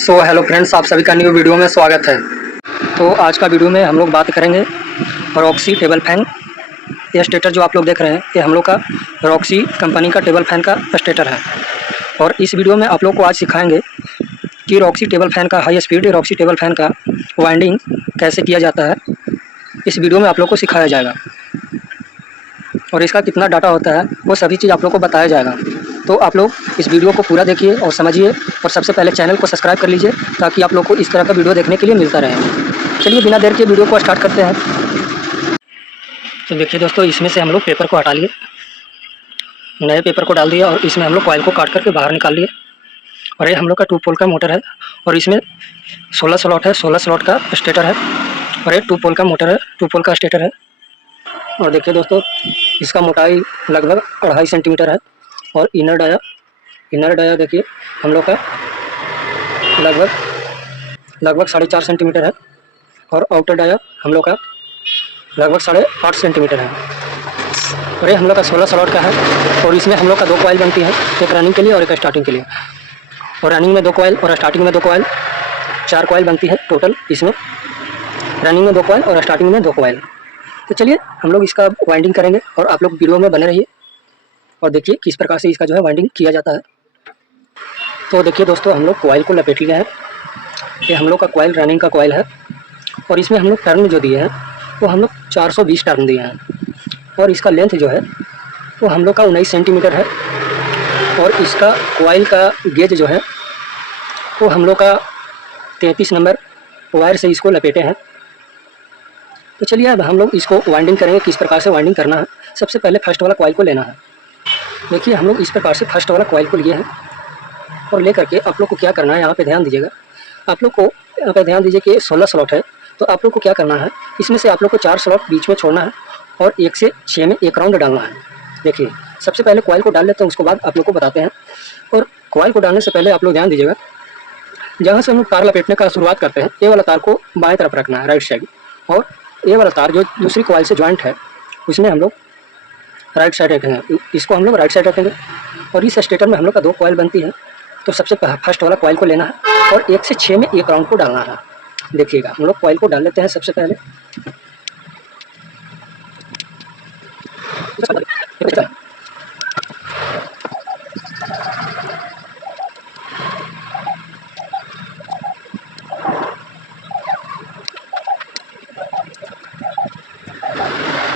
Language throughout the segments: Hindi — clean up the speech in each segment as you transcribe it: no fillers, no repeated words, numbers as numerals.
हेलो फ्रेंड्स, आप सभी का न्यू वीडियो में स्वागत है। तो आज का वीडियो में हम लोग बात करेंगे रॉक्सी टेबल फैन। ये स्टेटर जो आप लोग देख रहे हैं, ये हम लोग का रॉक्सी कंपनी का टेबल फैन का स्टेटर है। और इस वीडियो में आप लोग को आज सिखाएंगे कि रॉक्सी टेबल फैन का high speed Roxy table fan का वाइंडिंग कैसे किया जाता है। इस वीडियो में आप लोग को सिखाया जाएगा और इसका कितना डाटा होता है वो सभी चीज़ आप लोग को बताया जाएगा। तो आप लोग इस वीडियो को पूरा देखिए और समझिए, और सबसे पहले चैनल को सब्सक्राइब कर लीजिए ताकि आप लोग को इस तरह का वीडियो देखने के लिए मिलता रहे। चलिए बिना देर के वीडियो को स्टार्ट करते हैं। तो देखिए दोस्तों, इसमें से हम लोग पेपर को हटा लिए, नए पेपर को डाल दिया और इसमें हम लोग कॉइल को काट करके बाहर निकाल लिए। और ये हम लोग का 2 पोल का मोटर है और इसमें 16 स्लॉट है, 16 स्लॉट का स्टेटर है। और ये 2 पोल का मोटर है, 2 पोल का स्टेटर है। और देखिए दोस्तों, इसका मोटाई लगभग 2.5 सेंटीमीटर है। और इनर डाया देखिए हम लोग का लगभग 4.5 सेंटीमीटर है। और आउटर डाया हम लोग का लगभग 8.5 सेंटीमीटर है। और ये हम लोग का 16 स्लॉट का है। और इसमें हम लोग का 2 कॉइल बनती है, एक रनिंग के लिए और एक स्टार्टिंग के लिए। और रनिंग में 2 कॉइल और स्टार्टिंग में 2 कॉइल, 4 कॉइल बनती है टोटल इसमें। रनिंग में 2 कॉइल और स्टार्टिंग में 2 कॉइल। तो चलिए हम लोग इसका वाइंडिंग करेंगे और आप लोग वीडियो में बने रहिए और देखिए किस प्रकार से इसका जो है वाइंडिंग किया जाता है। तो देखिए दोस्तों, हम लोग कॉइल को लपेट लिया है। ये हम लोग का कॉइल रनिंग का कॉइल है। और इसमें हम लोग टर्न जो दिए हैं वो हम लोग 420 टर्न दिए हैं। और इसका लेंथ जो है वो हम लोग का 19 सेंटीमीटर है। और इसका कॉइल का गेज जो है वो हम लोग का 33 नंबर वायर से इसको लपेटे हैं। तो चलिए अब हम लोग इसको वाइंडिंग करेंगे, किस प्रकार से वाइंडिंग करना है। सबसे पहले फर्स्ट वाला कॉइल को लेना है। देखिए हम लोग इस प्रकार से फर्स्ट वाला कॉइल को लिए हैं और लेकर के आप लोग को क्या करना है, यहाँ पे ध्यान दीजिएगा। आप लोग को यहाँ पे ध्यान दीजिए कि 16 स्लॉट है। तो आप लोग को क्या करना है, इसमें से आप लोग को 4 स्लॉट बीच में छोड़ना है और 1 से 6 में 1 राउंड डालना है। देखिए सबसे पहले कॉइल को डाल लेते हैं, उसके बाद आप लोग को बताते हैं। और कॉइल को डालने से पहले आप लोग ध्यान दीजिएगा, जहाँ से हम लोग तार लपेटने का शुरुआत करते हैं, ये वाला तार को बाएँ तरफ रखना है, राइट साइड। और ये वाला तार जो दूसरी कॉइल से जॉइंट है उसमें हम लोग राइट साइड रखेंगे, इसको हम लोग राइट साइड रखेंगे। और इस स्टेटर में हम लोग का 2 कॉइल बनती है। तो सबसे फर्स्ट वाला कॉइल को लेना है और 1 से 6 में 1 राउंड को डालना है। देखिएगा हम लोग कॉइल को डाल लेते हैं सबसे पहले।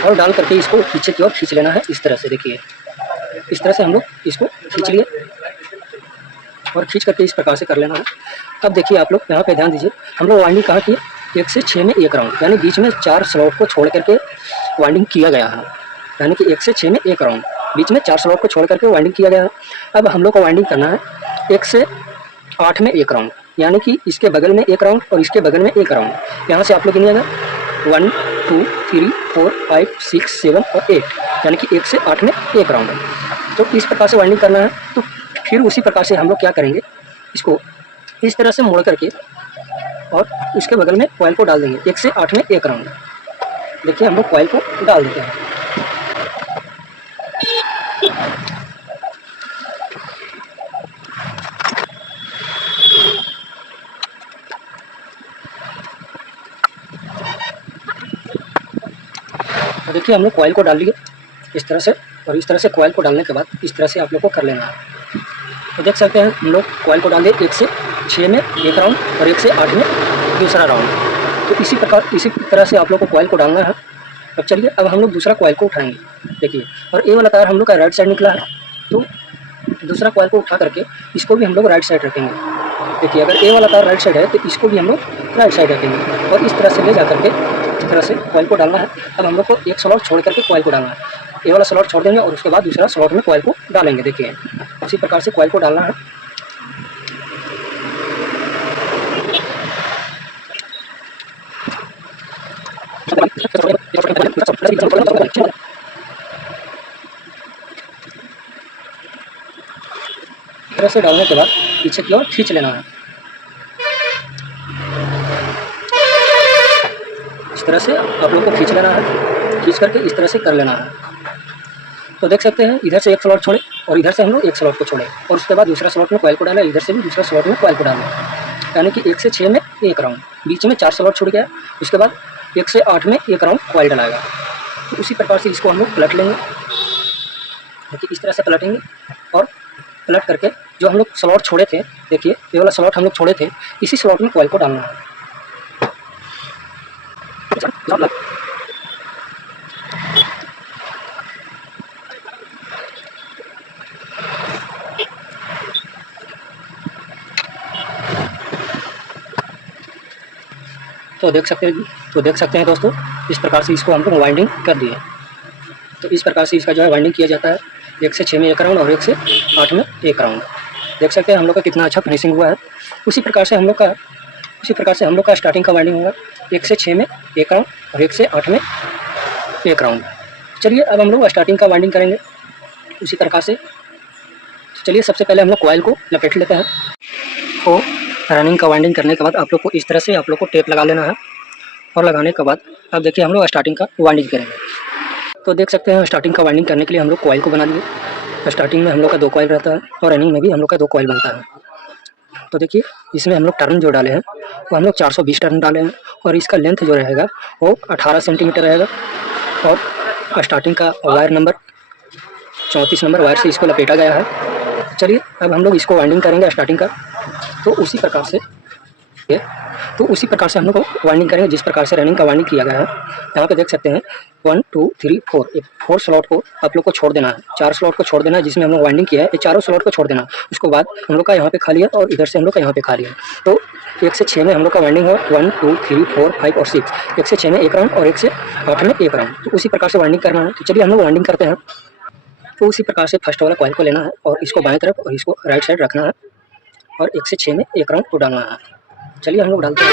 और डाल करके इसको पीछे की ओर खींच लेना है इस तरह से। देखिए इस तरह से हम लोग इसको खींच लिए और खींच करके इस प्रकार से कर लेना है। अब देखिए आप लोग यहाँ पे ध्यान दीजिए, हम लोग वाइंडिंग कहाँ किए, 1 से 6 में 1 राउंड, यानी बीच में 4 स्लॉट को छोड़ करके वाइंडिंग किया गया है। यानी कि 1 से 6 में 1 राउंड, बीच में 4 स्लॉट को छोड़ करके वाइंडिंग किया गया है। अब हम लोग को वाइंडिंग करना है 1 से 8 में 1 राउंड, यानी कि इसके बगल में 1 राउंड और इसके बगल में 1 राउंड। यहाँ से आप लोग गिनिएगा 1 2 3 4 5 6 7 और 8, यानी कि 1 से 8 में 1 राउंड है। तो इस प्रकार से वाइंडिंग करना है। तो फिर उसी प्रकार से हम लोग क्या करेंगे, इसको इस तरह से मोड़ करके और उसके बगल में कॉइल को डाल देंगे 1 से 8 में 1 राउंड। देखिए हम लोग कॉइल को डाल देते हैं। तो देखिए हम लोग कॉइल को डाल लिए इस तरह से। और इस तरह से कॉइल को डालने के बाद इस तरह से आप लोग को कर लेना है। तो देख सकते हैं हम लोग कॉइल को डाल दिए 1 से 6 में 1 राउंड और 1 से 8 में दूसरा राउंड। तो इसी तरह से आप लोग को कॉइल को डालना है। अब चलिए अब हम लोग दूसरा कॉइल को उठाएंगे। देखिए और ए वाला तार हम लोग का राइट साइड निकला है, तो दूसरा कॉइल को उठा करके इसको भी हम लोग राइट साइड रखेंगे। देखिए अगर ए वाला तार राइट साइड है तो इसको भी हम लोग राइट साइड रखेंगे और इस तरह से ले जा करके इस तरह से कॉइल को डालना है। अब हम लोग को 1 स्लॉट छोड़ करके कॉइल को डालना है। ये वाला स्लॉट छोड़ देंगे और उसके बाद दूसरा स्लॉट में कॉइल को डालेंगे। देखिए उसी प्रकार से कॉइल को डालना है। इस तरह से डालने के बाद पीछे की ओर खींच लेना है। इस तरह से आप लोग को खींच लेना है, खींच करके इस तरह से कर लेना है। तो देख सकते हैं इधर से 1 स्लॉट छोड़े और इधर से हम लोग 1 स्लॉट को छोड़े और उसके बाद दूसरा स्लॉट में कॉइल को डाला, इधर से भी दूसरा स्लॉट में कॉइल को डाला। यानी कि 1 से 6 में एक राउंड, बीच में 4 स्लॉट छूट गया। उसके बाद 1 से 8 में एक राउंड कॉइल डलाएगा। तो उसी प्रकार से इसको हम लोग पलट लेंगे, देखिए इस तरह से पलटेंगे और पलट करके जो हम लोग स्लॉट छोड़े थे, देखिए ये वाला स्लॉट हम लोग छोड़े थे, इसी स्लॉट में कॉइल को डालना है। तो देख सकते हैं दोस्तों, इस प्रकार से इसको हम लोग वाइंडिंग कर दिए। तो इस प्रकार से इसका जो है वाइंडिंग किया जाता है, 1 से 6 में एक राउंड और 1 से 8 में एक राउंड। देख सकते हैं हम लोग का कितना अच्छा फिनिशिंग हुआ है। उसी प्रकार से हम लोग का स्टार्टिंग का वाइंडिंग होगा, 1 से 6 में एक राउंड और 1 से 8 में एक राउंड। चलिए अब हम लोग स्टार्टिंग का वाइंडिंग करेंगे उसी प्रकार से। चलिए सबसे पहले हम लोग कॉइल को लपेट लेते हैं। तो रनिंग का वाइंडिंग करने के बाद आप लोग को इस तरह से आप लोग को टेप लगा लेना है, और लगाने के बाद अब देखिए हम लोग स्टार्टिंग का वाइंडिंग करेंगे। तो देख सकते हैं स्टार्टिंग का वाइंडिंग करने के लिए हम लोग कॉइल को बना लिए। स्टार्टिंग में हम लोग का 2 कॉइल रहता है और रनिंग में भी हम लोग का 2 कॉइल बनता है। तो देखिए इसमें हम लोग टर्न जो डाले हैं वो हम लोग 420 टर्न डाले हैं, और इसका लेंथ जो रहेगा वो 18 सेंटीमीटर रहेगा। और स्टार्टिंग का वायर नंबर 34 नंबर वायर से इसको लपेटा गया है। चलिए अब हम लोग इसको वाइंडिंग करेंगे स्टार्टिंग का। तो उसी प्रकार से हम लोग को वाइंडिंग करेंगे जिस प्रकार से रनिंग का वाइंडिंग किया गया है। यहाँ पे देख सकते हैं 1 2 3 4, 4 स्लॉट को आप लोग को छोड़ देना है, 4 स्लॉट को छोड़ देना है जिसमें हम लोग वाइंडिंग किया है, ये चारों स्लॉट को छोड़ देना। उसके बाद हम लोग का यहाँ पे खाली है और इधर से हम लोग का यहाँ पे खाली है। तो 1 से 6 में हम लोग का वाइंडिंग है 1 2 3 4 5 और 6। 1 से 6 में एक राउंड और 1 से 8 में एक राउंड। तो उसी प्रकार से वाइंडिंग करना है। तो चलिए हम लोग वाइंडिंग करते हैं। तो उसी प्रकार से फर्स्ट वाला कॉइल को लेना है और इसको बाएं तरफ और इसको राइट साइड रखना है, और 1 से 6 में एक राउंड को डालना है। चलिए हम लोग डालते हैं।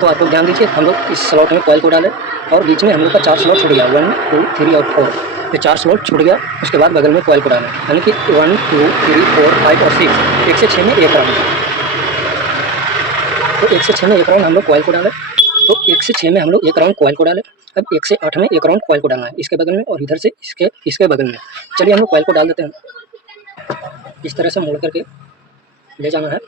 तो आप लोग ध्यान दीजिए, हम लोग इस स्लॉट में कॉइल को डालें और बीच में हम लोग का 4 स्लॉट छूट गया, 1 2 3 और 4। ये 4 स्लॉट छूट गया। उसके बाद बगल में कॉइल को डालें, यानी कि 1 2 3 4 5 और 6। 1 से 6 में एक राउंड। तो 1 से 6 में एक राउंड हम लोग कॉइल को डालें। तो 1 से 6 में हम लोग एक राउंड कॉइल को डालें। अब 1 से 8 में एक राउंड कॉइल को डालना है, इसके बगल में और इधर से इसके बगल में। चलिए हम लोग कॉइल को डाल देते हैं। इस तरह से मोड़ करके ले जाना है।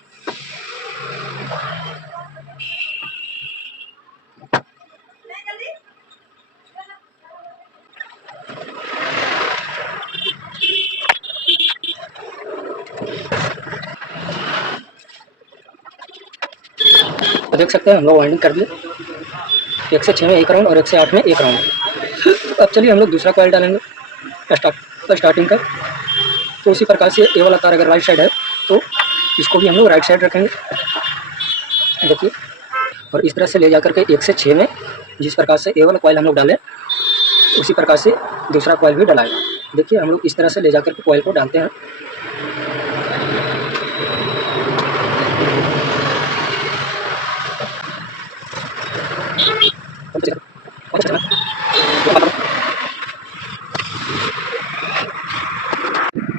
तो देख सकते हैं हम लोग वाइंडिंग कर दिए, 1 से 6 में एक राउंड और 1 से 8 में एक राउंड। अब चलिए हम लोग दूसरा कॉइल डालेंगे स्टार्टिंग का। तो उसी प्रकार से ये वाला तार अगर राइट साइड है तो इसको भी हम लोग राइट साइड रखेंगे, देखिए। और इस तरह से ले जा करके 1 से 6 में जिस प्रकार से ये वाला कॉइल हम लोग डालें उसी प्रकार से दूसरा कॉइल भी डलाएगा। देखिए हम लोग इस तरह से ले जा करके कॉइल को डालते हैं।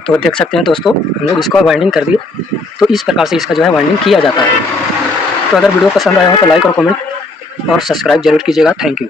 तो देख सकते हैं दोस्तों, हम लोग इसको वाइंडिंग कर दिए। तो इस प्रकार से इसका जो है वाइंडिंग किया जाता है। तो अगर वीडियो पसंद आया हो तो लाइक और कमेंट और सब्सक्राइब जरूर कीजिएगा। Thank you.